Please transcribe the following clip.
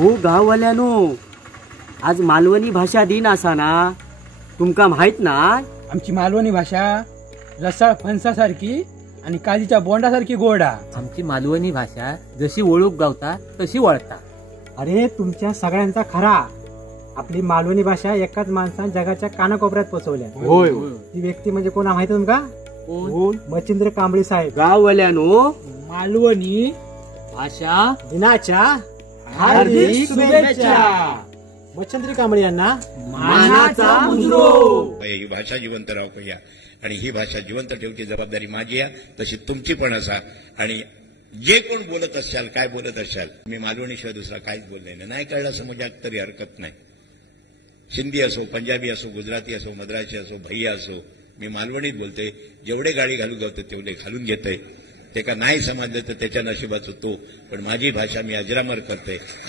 हो गाववाल्यानो, आज मालवणी भाषा दिन असा ना, तुमका माहित ना? आमची मालवणी भाषा रसाळ फणसासारखी आणि काजीच्या बोंडासारखी गोड हा. आमची मालवणी भाषा जशी ओळख गावता तशी वळता. अरे तुमच्या सगळ्यांचा खरा. आपली मालवणी भाषा एकाच माणसाने जगाच्या कानाकोपऱ्यात पोहोचवल्या. होय ती व्यक्ती म्हणजे कोण माहिती तुमका? मच्छिंद्र कांबळे साहेब. गाववाल्यानो, मालवणी भाषा दिनाच्या हार्दिक शुभेच्छा. मच्छिंद्र कांबळे यांना मानाचा मुजरो. ही भाषा जिवंत राहूया आणि ही भाषा जिवंत ठेवची जबाबदारी माझी आहे, तशी तुमची पण असा. आणि जे कोण बोलत असाल, काय बोलत असाल, मी मालवणीशिवाय दुसरा काहीच बोलले नाही कळलं समजात तरी हरकत नाही. सिंधी असो, पंजाबी असो, गुजराती असो, मद्रासी असो, भैया असो, मी मालवणीत बोलते. जेवढे गाडी घालू गावते तेवढे घालून घेतोय. ते का नाही समजलं तर त्याच्या नशिबाचं तो, पण माझी भाषा मी अजरामर करते.